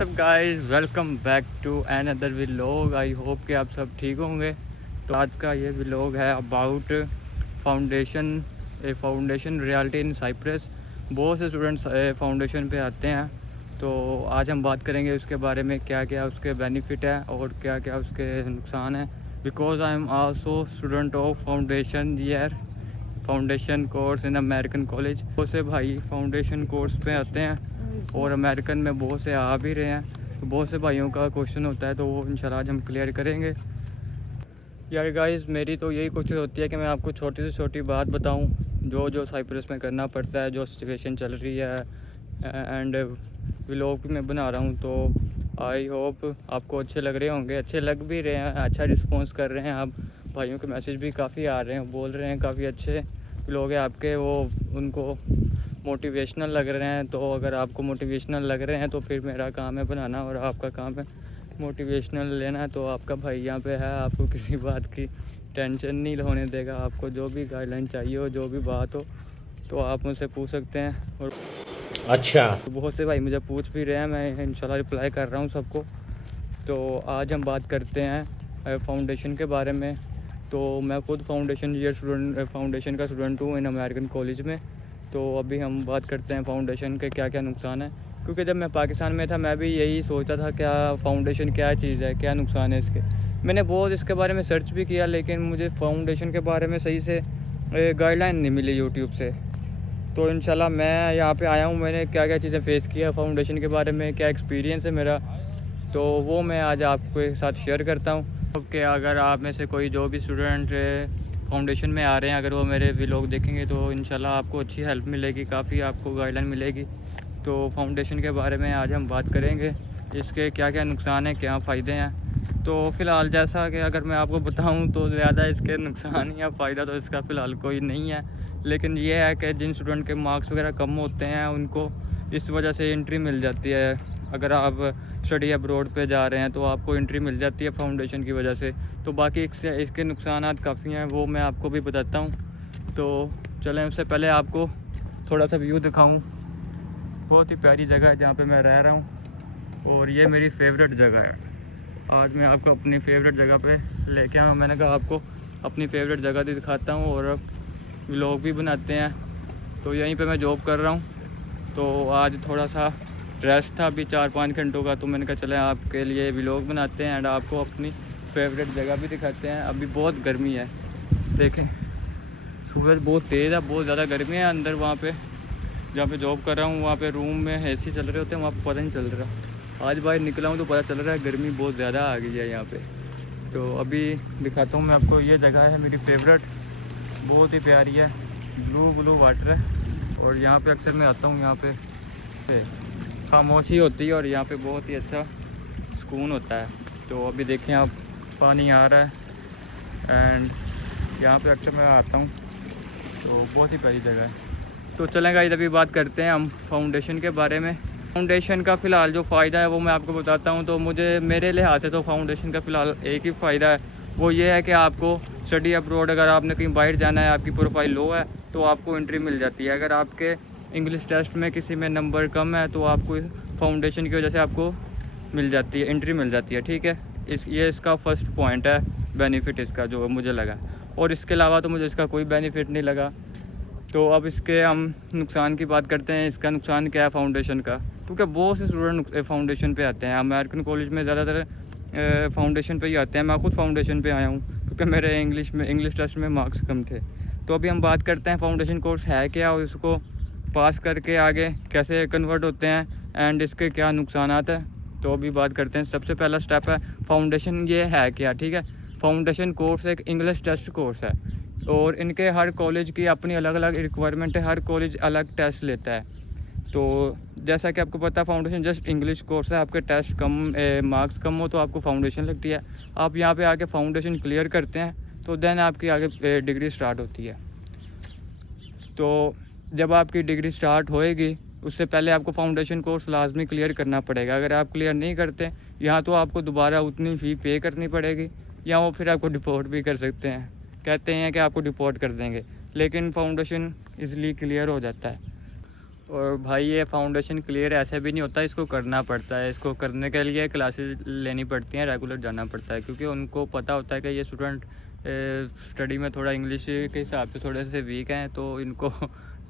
WhatsApp guys, welcome back to another vlog. I hope कि आप सब ठीक होंगे। तो आज का ये व्लॉग है about foundation reality in Cyprus. बहुत से स्टूडेंट्स फाउंडेशन पे आते हैं, तो आज हम बात करेंगे उसके बारे में, क्या क्या उसके बेनिफिट है और क्या क्या उसके नुकसान है। Because I am also student of foundation course in American college. बहुत से भाई फाउंडेशन कोर्स पे आते हैं और अमेरिकन में बहुत से आ भी रहे हैं, तो बहुत से भाइयों का क्वेश्चन होता है, तो वो इंशाल्लाह आज हम क्लियर करेंगे। यार गाइस, मेरी तो यही कोशिश होती है कि मैं आपको छोटी से छोटी बात बताऊं, जो साइप्रस में करना पड़ता है, जो सिचुएशन चल रही है। एंड व्लॉग भी मैं बना रहा हूं, तो आई होप आपको अच्छे लग रहे होंगे। अच्छे लग भी रहे हैं, अच्छा रिस्पॉन्स कर रहे हैं आप। भाइयों के मैसेज भी काफ़ी आ रहे हैं, बोल रहे हैं काफ़ी अच्छे व्लॉग है आपके, वो उनको मोटिवेशनल लग रहे हैं। तो अगर आपको मोटिवेशनल लग रहे हैं तो फिर मेरा काम है बनाना और आपका काम है मोटिवेशनल लेना। तो आपका भाई यहाँ पे है, आपको किसी बात की टेंशन नहीं होने देगा। आपको जो भी गाइडलाइन चाहिए हो, जो भी बात हो, तो आप मुझसे पूछ सकते हैं। और अच्छा। बहुत से भाई मुझे पूछ भी रहे हैं, मैं इंशाल्लाह रिप्लाई कर रहा हूँ सबको। तो आज हम बात करते हैं फाउंडेशन के बारे में। तो मैं खुद फाउंडेशन का स्टूडेंट हूँ इन अमेरिकन कॉलेज में। तो अभी हम बात करते हैं फाउंडेशन के क्या क्या नुकसान है, क्योंकि जब मैं पाकिस्तान में था मैं भी यही सोचता था क्या फाउंडेशन क्या चीज़ है, क्या नुकसान है इसके। मैंने बहुत इसके बारे में सर्च भी किया, लेकिन मुझे फाउंडेशन के बारे में सही से गाइडलाइन नहीं मिली यूट्यूब से। तो इंशाल्लाह मैं यहाँ पे आया हूँ, मैंने क्या क्या चीज़ें फ़ेस किया फाउंडेशन के बारे में, क्या एक्सपीरियंस है मेरा, तो वो मैं आज आपके साथ शेयर करता हूँ। कि अगर आप में से कोई जो भी स्टूडेंट फाउंडेशन में आ रहे हैं, अगर वो मेरे व्लॉग देखेंगे तो इंशाल्लाह आपको अच्छी हेल्प मिलेगी, काफ़ी आपको गाइडलाइन मिलेगी। तो फाउंडेशन के बारे में आज हम बात करेंगे, इसके क्या क्या नुकसान हैं, क्या फ़ायदे हैं। तो फ़िलहाल जैसा कि अगर मैं आपको बताऊं तो ज़्यादा इसके नुकसान या फ़ायदा तो इसका फ़िलहाल कोई नहीं है। लेकिन ये है कि जिन स्टूडेंट के मार्क्स वगैरह कम होते हैं उनको इस वजह से एंट्री मिल जाती है। अगर आप स्टडी अब्रॉड पे जा रहे हैं तो आपको एंट्री मिल जाती है फाउंडेशन की वजह से। तो बाकी इसके नुकसान काफ़ी हैं, वो मैं आपको भी बताता हूँ। तो चलें, उससे पहले आपको थोड़ा सा व्यू दिखाऊँ। बहुत ही प्यारी जगह है जहाँ पे मैं रह रहा हूँ, और ये मेरी फेवरेट जगह है। आज मैं आपको अपनी फेवरेट जगह पे लेके आया हूँ। मैंने कहा आपको अपनी फेवरेट जगह भी दिखाता हूँ और व्लॉग भी बनाते हैं। तो यहीं पे मैं जॉब कर रहा हूँ, तो आज थोड़ा सा रेस्ट था अभी 4-5 घंटों का, तो मैंने कहा चलें आपके लिए व्लॉग बनाते हैं एंड आपको अपनी फेवरेट जगह भी दिखाते हैं। अभी बहुत गर्मी है, देखें सूरज बहुत तेज़ है, बहुत ज़्यादा गर्मी है। अंदर वहाँ पे जहाँ पे जॉब कर रहा हूँ वहाँ पे रूम में एसी चल रहे होते हैं, वहाँ पे पता नहीं चल रहा। आज बाहर निकला हूँ तो पता चल रहा है गर्मी बहुत ज़्यादा आ गई है यहाँ पे। तो अभी दिखाता हूँ मैं आपको, ये जगह है मेरी फेवरेट, बहुत ही प्यारी है, ब्लू वाटर है। और यहाँ पे अक्सर मैं आता हूँ, यहाँ पे खामोशी होती है और यहाँ पे बहुत ही अच्छा सुकून होता है। तो अभी देखें आप, पानी आ रहा है एंड यहाँ पे अक्सर मैं आता हूँ, तो बहुत ही प्यारी जगह है। तो चलेंगे इधर भी बात करते हैं हम फाउंडेशन के बारे में। फाउंडेशन का फ़िलहाल जो फ़ायदा है वो मैं आपको बताता हूँ। तो मेरे लिहाज से तो फाउंडेशन का फ़िलहाल एक ही फ़ायदा है, वो ये है कि आपको स्टडी अब्रॉड अगर आपने कहीं बाहर जाना है, आपकी प्रोफाइल लो है, तो आपको एंट्री मिल जाती है। अगर आपके इंग्लिश टेस्ट में किसी में नंबर कम है तो आपको फाउंडेशन की वजह से आपको मिल जाती है, एंट्री मिल जाती है। ठीक है, ये इसका फ़र्स्ट पॉइंट है, बेनिफिट इसका जो मुझे लगा। और इसके अलावा तो मुझे इसका कोई बेनिफिट नहीं लगा। तो अब इसके हम नुकसान की बात करते हैं। इसका नुकसान क्या है फाउंडेशन का, क्योंकि बहुत से स्टूडेंट फाउंडेशन पे आते हैं। अमेरिकन कॉलेज में ज़्यादातर फाउंडेशन पे ही आते हैं। मैं खुद फाउंडेशन पे आया हूँ क्योंकि मेरे इंग्लिश टेस्ट में मार्क्स कम थे। तो अभी हम बात करते हैं फाउंडेशन कोर्स है क्या और इसको पास करके आगे कैसे कन्वर्ट होते हैं एंड इसके क्या नुकसान है। तो अभी बात करते हैं। सबसे पहला स्टेप है फाउंडेशन, ये है क्या। ठीक है, फाउंडेशन कोर्स एक इंग्लिश टेस्ट कोर्स है और इनके हर कॉलेज की अपनी अलग अलग रिक्वायरमेंट है, हर कॉलेज अलग टेस्ट लेता है। तो जैसा कि आपको पता है फाउंडेशन जस्ट इंग्लिश कोर्स है, आपके टेस्ट कम मार्क्स कम हो तो आपको फाउंडेशन लगती है। आप यहाँ पे आके फाउंडेशन क्लियर करते हैं तो देन आपकी आगे डिग्री स्टार्ट होती है। तो जब आपकी डिग्री स्टार्ट होएगी उससे पहले आपको फाउंडेशन कोर्स लाजमी क्लियर करना पड़ेगा। अगर आप क्लियर नहीं करते यहाँ तो आपको दोबारा उतनी फ़ी पे करनी पड़ेगी, या वो फिर आपको डिपोर्ट भी कर सकते हैं। कहते हैं कि आपको डिपोर्ट कर देंगे, लेकिन फाउंडेशन ईज़िली क्लियर हो जाता है। और भाई ये फाउंडेशन क्लियर ऐसे भी नहीं होता, इसको करना पड़ता है। इसको करने के लिए क्लासेस लेनी पड़ती हैं, रेगुलर जाना पड़ता है, क्योंकि उनको पता होता है कि ये स्टूडेंट स्टडी में थोड़ा इंग्लिश के हिसाब से थोड़े से वीक हैं, तो इनको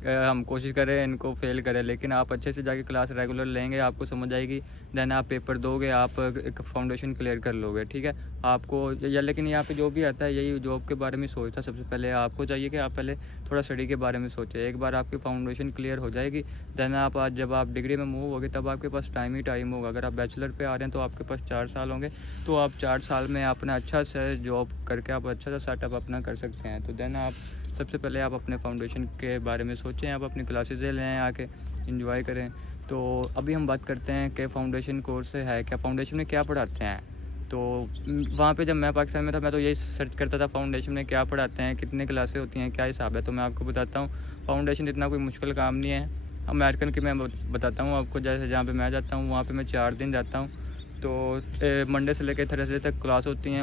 हम कोशिश करें इनको फेल करें। लेकिन आप अच्छे से जाके क्लास रेगुलर लेंगे, आपको समझ आएगी, देन आप पेपर दोगे, आप एक फाउंडेशन क्लियर कर लोगे, ठीक है। आपको या लेकिन यहाँ पे जो भी आता है यही जॉब के बारे में सोचता, सबसे पहले आपको चाहिए कि आप पहले थोड़ा स्टडी के बारे में सोचें। एक बार आपकी फाउंडेशन क्लियर हो जाएगी, देन आप आज जब आप डिग्री में मूव होगे तब आपके पास टाइम ही टाइम होगा। अगर आप बैचलर पे आ रहे हैं तो आपके पास 4 साल होंगे, तो आप 4 साल में अपना अच्छा से जॉब करके आप अच्छा सा सेटअप अपना कर सकते हैं। तो देन आप सबसे पहले आप अपने फाउंडेशन के बारे में सोचें, आप अपनी क्लासेस लें, आके एंजॉय करें। तो अभी हम बात करते हैं कि फ़ाउंडेशन कोर्स है क्या, फ़ाउंडेशन में क्या पढ़ाते हैं। तो वहाँ पे जब मैं पाकिस्तान में था मैं तो यही सर्च करता था फाउंडेशन में क्या पढ़ाते हैं, कितने क्लासें होती हैं, क्या हिसाब है। तो मैं आपको बताता हूँ, फाउंडेशन इतना कोई मुश्किल काम नहीं है। अमेरिकन की मैं बताता हूँ आपको, जैसे जहाँ पे मैं जाता हूँ वहाँ पे मैं 4 दिन जाता हूँ। तो मंडे से लेकर थर्सडे तक क्लास होती हैं।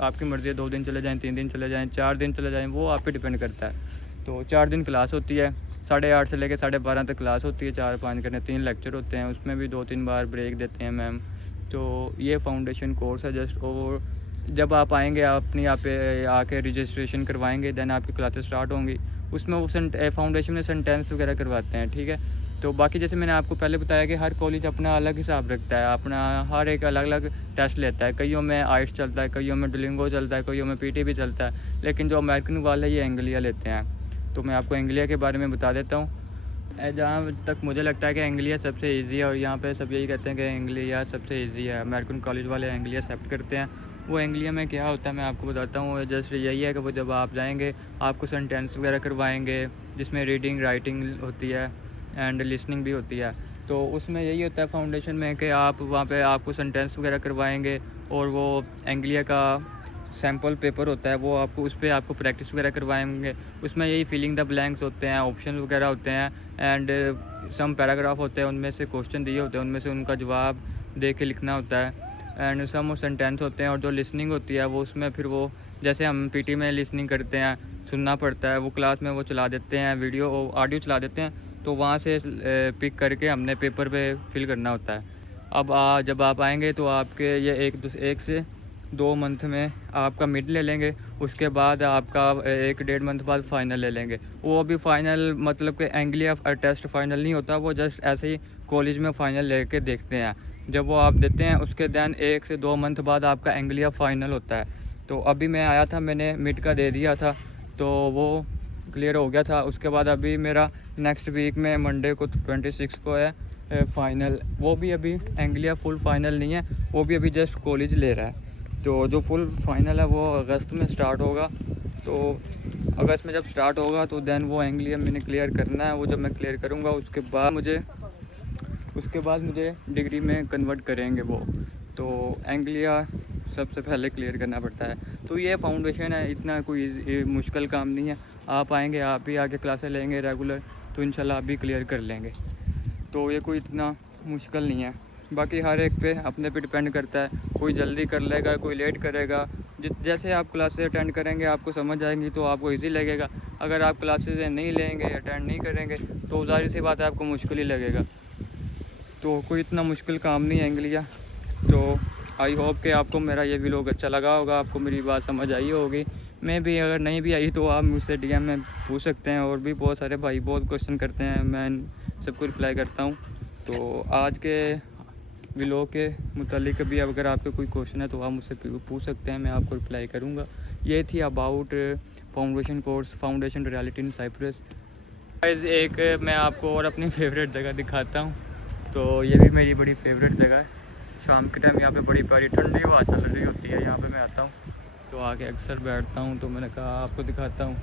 आपकी मर्ज़ी है 2 दिन चले जाएँ, 3 दिन चले जाएँ, 4 दिन चले जाएँ, वो आप पे डिपेंड करता है। तो 4 दिन क्लास होती है, 8:30 से लेकर 12:30 तक क्लास होती है, 4-5 घंटे 3 लेक्चर होते हैं, उसमें भी 2-3 बार ब्रेक देते हैं मैम। तो ये फाउंडेशन कोर्स है जस्ट। और जब आप आएंगे, आप अपनी यहाँ पे आके रजिस्ट्रेशन करवाएंगे, देन आपकी क्लासेस स्टार्ट होंगी। उसमें वो फाउंडेशन में सेंटेंस वगैरह करवाते हैं, ठीक है। तो बाकी जैसे मैंने आपको पहले बताया कि हर कॉलेज अपना अलग हिसाब रखता है, अपना हर एक अलग अलग टेस्ट लेता है। कईयों में आइट्स चलता है, कईयों में डुलिंगो चलता है, कईयों में पीटी भी चलता है, लेकिन जो अमेरिकन वाले ये एंग्लिया लेते हैं। तो मैं आपको एंग्लिया के बारे में बता देता हूँ। जहाँ तक मुझे लगता है कि एंग्लिया सबसे इजी है, और यहाँ पे सब यही कहते हैं कि एंग्लिया सबसे इजी है। अमेरिकन कॉलेज वाले एंग्लिया एक्सेप्ट करते हैं। वो एंग्लिया में क्या होता है मैं आपको बताता हूँ। जस्ट यही है कि वो जब आप जाएंगे आपको सेंटेंस वगैरह करवाएंगे, जिसमें रीडिंग राइटिंग होती है एंड लिसनिंग भी होती है। तो उसमें यही होता है फाउंडेशन में कि आप वहाँ पे आपको सेंटेंस वगैरह करवाएंगे, और वो एंग्लिया का सैम्पल पेपर होता है, वो आपको उस पर आपको प्रैक्टिस वगैरह करवाएंगे। उसमें यही फिलिंग द ब्लैंक्स होते हैं, ऑप्शन वगैरह होते हैं, एंड सम पैराग्राफ होते हैं, उनमें से क्वेश्चन दिए होते हैं, उनमें से उनका जवाब दे के लिखना होता है, एंड सम सेंटेंस होते हैं। और जो लिसनिंग होती है वो उसमें फिर वो जैसे हम पीटी में लिसनिंग करते हैं, सुनना पड़ता है, वो क्लास में वो चला देते हैं, वीडियो ऑडियो चला देते हैं, तो वहाँ से पिक करके हमने पेपर पे फिल करना होता है। अब जब आप आएंगे तो आपके ये एक से 2 मंथ में आपका मिड ले लेंगे, उसके बाद आपका 1-1.5 मंथ बाद फ़ाइनल ले लेंगे। वो अभी फ़ाइनल मतलब कि एंग्लिया टेस्ट फ़ाइनल नहीं होता, वो जस्ट ऐसे ही कॉलेज में फ़ाइनल लेके देखते हैं। जब वो आप देते हैं उसके दैन 1 से 2 मंथ बाद आपका एंग्लिया फ़ाइनल होता है। तो अभी मैं आया था, मैंने मिड का दे दिया था, तो वो क्लियर हो गया था। उसके बाद अभी मेरा नेक्स्ट वीक में मंडे को 26 को है फ़ाइनल। वो भी अभी एंग्लिया फुल फ़ाइनल नहीं है, वो भी अभी जस्ट कॉलेज ले रहा है। तो जो फुल फाइनल है वो अगस्त में स्टार्ट होगा। तो अगस्त में जब स्टार्ट होगा तो देन वो एंग्लिया मैंने क्लियर करना है। वो जब मैं क्लियर करूँगा उसके बाद मुझे डिग्री में कन्वर्ट करेंगे वो। तो एंग्लिया सबसे पहले क्लियर करना पड़ता है। तो ये फाउंडेशन है, इतना कोई मुश्किल काम नहीं है। आप आएंगे, आप ही आके क्लासें लेंगे रेगुलर, तो इंशाल्लाह आप भी क्लियर कर लेंगे। तो ये कोई इतना मुश्किल नहीं है। बाकी हर एक पे अपने पे डिपेंड करता है, कोई जल्दी कर लेगा, कोई लेट करेगा। जैसे आप क्लासेस अटेंड करेंगे आपको समझ आएंगी तो आपको इजी लगेगा। अगर आप क्लासेस नहीं लेंगे, अटेंड नहीं करेंगे, तो ज़ाहिर सी बात है आपको मुश्किल ही लगेगा। तो कोई इतना मुश्किल काम नहीं है एंग्लिया। तो आई होप कि आपको मेरा ये व्लॉग अच्छा लगा होगा, आपको मेरी बात समझ आई होगी। मैं भी अगर नहीं भी आई तो आप मुझसे डीएम में पूछ सकते हैं। और भी बहुत सारे भाई बहुत क्वेश्चन करते हैं, मैं सबको रिप्लाई करता हूँ। तो आज के व्लॉग के मुतालिक भी अगर आपके कोई क्वेश्चन है तो आप मुझसे पूछ सकते हैं, मैं आपको रिप्लाई करूँगा। ये थी about foundation course, foundation reality in Cyprus. एक मैं आपको और अपनी फेवरेट जगह दिखाता हूँ। तो ये भी मेरी बड़ी फेवरेट जगह है। शाम के टाइम यहाँ पे बड़ी प्यारी ठंडी हवा चल रही होती है, यहाँ पे मैं आता हूँ तो आके अक्सर बैठता हूँ। तो मैंने कहा आपको दिखाता हूँ।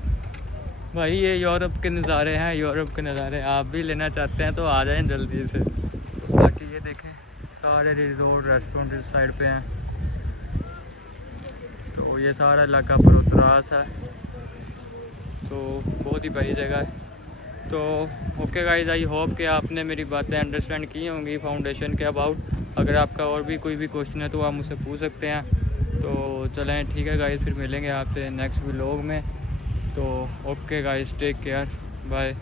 भाई ये यूरोप के नज़ारे हैं, यूरोप के नज़ारे। आप भी लेना चाहते हैं तो आ जाएं जल्दी से। तो बाकी ये देखें सारे रिजोर्ट रेस्टोरेंट इस साइड पे हैं। तो ये सारा इलाका परोतरास है, तो बहुत ही बड़ी जगह है। तो ओके गाइस, आई होप कि आपने मेरी बातें अंडरस्टैंड की होंगी फाउंडेशन के अबाउट। अगर आपका और भी कोई भी क्वेश्चन है तो आप मुझसे पूछ सकते हैं। तो चलें ठीक है गाइस, फिर मिलेंगे आपसे नेक्स्ट व्लॉग में। तो okay guys, take care, bye.